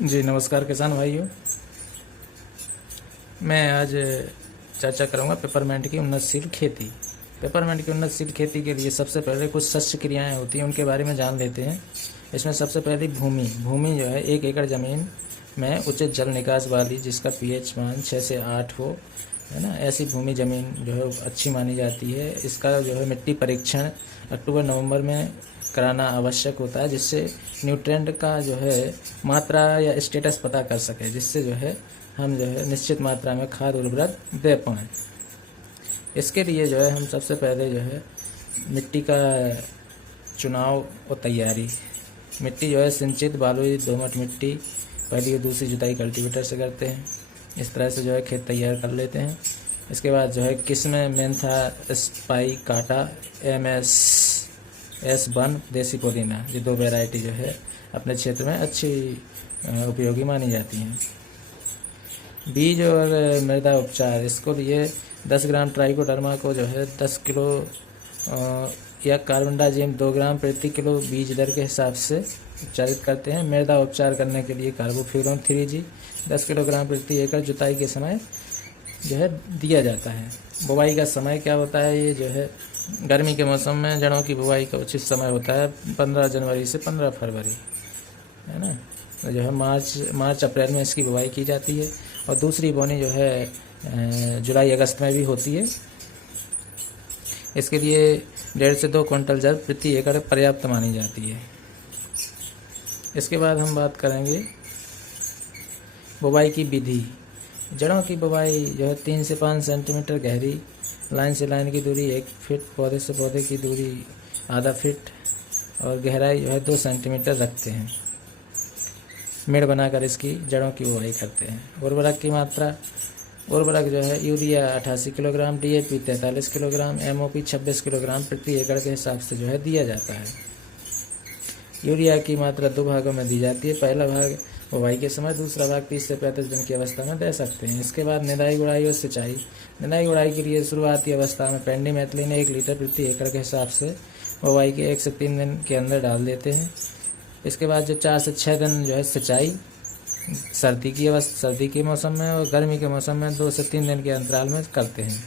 जी नमस्कार किसान भाइयों। मैं आज चर्चा करूंगा पेपरमेंट की उन्नतशील खेती। पेपरमेंट की उन्नतशील खेती के लिए सबसे पहले कुछ शस्य क्रियाएं होती हैं, उनके बारे में जान लेते हैं। इसमें सबसे पहली भूमि जो है 1 एकड़ ज़मीन में उचित जल निकास वाली, जिसका पीएच मान 6 से 8 हो, है ना, ऐसी भूमि ज़मीन जो है अच्छी मानी जाती है। इसका जो है मिट्टी परीक्षण अक्टूबर-नवंबर में कराना आवश्यक होता है, जिससे न्यूट्रिएंट का जो है मात्रा या स्टेटस पता कर सके, जिससे जो है हम जो है निश्चित मात्रा में खाद उर्वरक दे पाएँ। इसके लिए जो है हम सबसे पहले जो है मिट्टी का चुनाव और तैयारी। मिट्टी जो है सिंचित बलुई दोमट मिट्टी पहली और दूसरी जुताई कल्टीवेटर से करते हैं। इस तरह से जो है खेत तैयार कर लेते हैं। इसके बाद जो है किस्में मेंथा, स्पाई, काटा, MS, S1, देसी पुदीना, ये 2 वैरायटी जो है अपने क्षेत्र में अच्छी उपयोगी मानी जाती हैं। बीज और मृदा उपचार, इसको लिए 10 ग्राम ट्राइकोडर्मा को जो है 10 किलो या कार्बनडाजिम 2 ग्राम प्रति किलो बीज दर के हिसाब से उपचारित करते हैं। मृदा उपचार करने के लिए कार्बोफ्यूरॉन 3G 10 किलोग्राम प्रति एकड़ जुताई के समय जो है दिया जाता है। बुवाई का समय क्या होता है? ये जो है गर्मी के मौसम में जड़ों की बुवाई का उचित समय होता है 15 जनवरी से 15 फरवरी, है ना। तो जो है मार्च अप्रैल में इसकी बुवाई की जाती है और दूसरी बोनी जो है जुलाई अगस्त में भी होती है। इसके लिए 1.5 से 2 क्विंटल जल प्रति एकड़ पर्याप्त मानी जाती है। इसके बाद हम बात करेंगे बुवाई की विधि। जड़ों की बुवाई जो है 3 से 5 सेंटीमीटर गहरी, लाइन से लाइन की दूरी 1 फीट, पौधे से पौधे की दूरी आधा फीट और गहराई जो है 2 सेंटीमीटर रखते हैं। मेड़ बनाकर इसकी जड़ों की बुवाई करते हैं। उर्वरक की मात्रा, उर्वरक जो है urea 88 kilogram, DAP 43 kilogram, MOP 26 kilogram प्रति एकड़ के हिसाब से जो है दिया जाता है। यूरिया की मात्रा 2 भागों में दी जाती है। पहला भाग बुवाई के समय, दूसरा भाग 30 से 35 दिन की अवस्था में दे सकते हैं। इसके बाद निदाई गुड़ाई और सिंचाई। निदाई गुड़ाई के लिए शुरुआती अवस्था में पेंडीमेथिलिन 1 लीटर प्रति एकड़ के हिसाब से बुवाई के 1 से 3 दिन के अंदर डाल देते हैं। इसके बाद जो 4 से 6 दिन जो है सिंचाई सर्दी के मौसम में और गर्मी के मौसम में 2 से 3 दिन के अंतराल में करते हैं।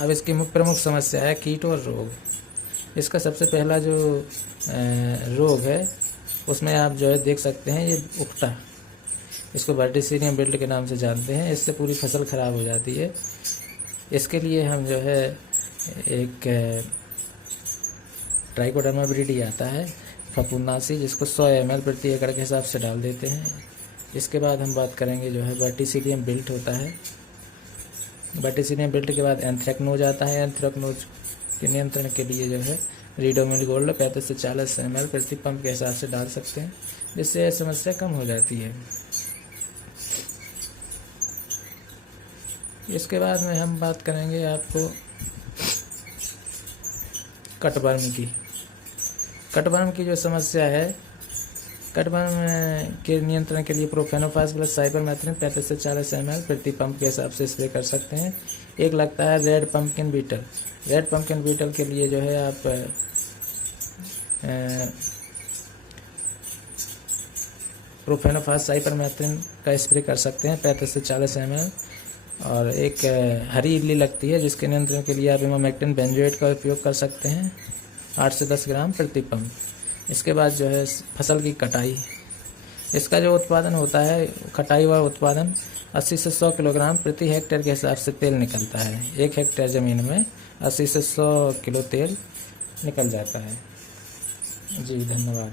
अब इसकी प्रमुख समस्या है कीट और रोग। इसका सबसे पहला जो रोग है उसमें आप जो है देख सकते हैं ये उकटा, इसको वर्टिसिनियम विल्ट के नाम से जानते हैं। इससे पूरी फसल खराब हो जाती है। इसके लिए हम जो है एक ट्राइकोडर्मा विरिडी आता है फफूंदासी, जिसको 100 ml प्रति एकड़ के हिसाब से डाल देते हैं। इसके बाद हम बात करेंगे जो है वर्टिसिनियम विल्ट होता है। वर्टिसिनियम विल्ट के बाद एंथ्रेक्नोज आता है। एंथ्रेक्नोज के नियंत्रण के लिए जो है रीडोमिल गोल्ड 35 से 40 ml प्रति पंप के हिसाब से डाल सकते हैं, जिससे यह समस्या कम हो जाती है। इसके बाद में हम बात करेंगे आपको कटवर्म की। कटवर्म की जो समस्या है, कटवर्म के नियंत्रण के लिए प्रोफेनोफास प्लस साइपरमेथ्रिन 35 से 40 ml प्रति पंप के हिसाब से स्प्रे कर सकते हैं। एक लगता है red pumpkin beetle. Red pumpkin beetle के लिए जो है आप प्रोफेनोफास साइपरमेथ्रिन का स्प्रे कर सकते हैं 35 से 40 ml। और एक हरी इल्ली लगती है, जिसके नियंत्रण के लिए आप इमामेक्टिन बेंजोएट का उपयोग कर सकते हैं 8 से 10 ग्राम प्रति पंप। इसके बाद जो है फसल की कटाई। इसका जो उत्पादन होता है, कटाई व उत्पादन 80 से 100 किलोग्राम प्रति हेक्टेयर के हिसाब से तेल निकलता है। 1 हेक्टेयर ज़मीन में 80 से 100 किलो तेल निकल जाता है। जी धन्यवाद।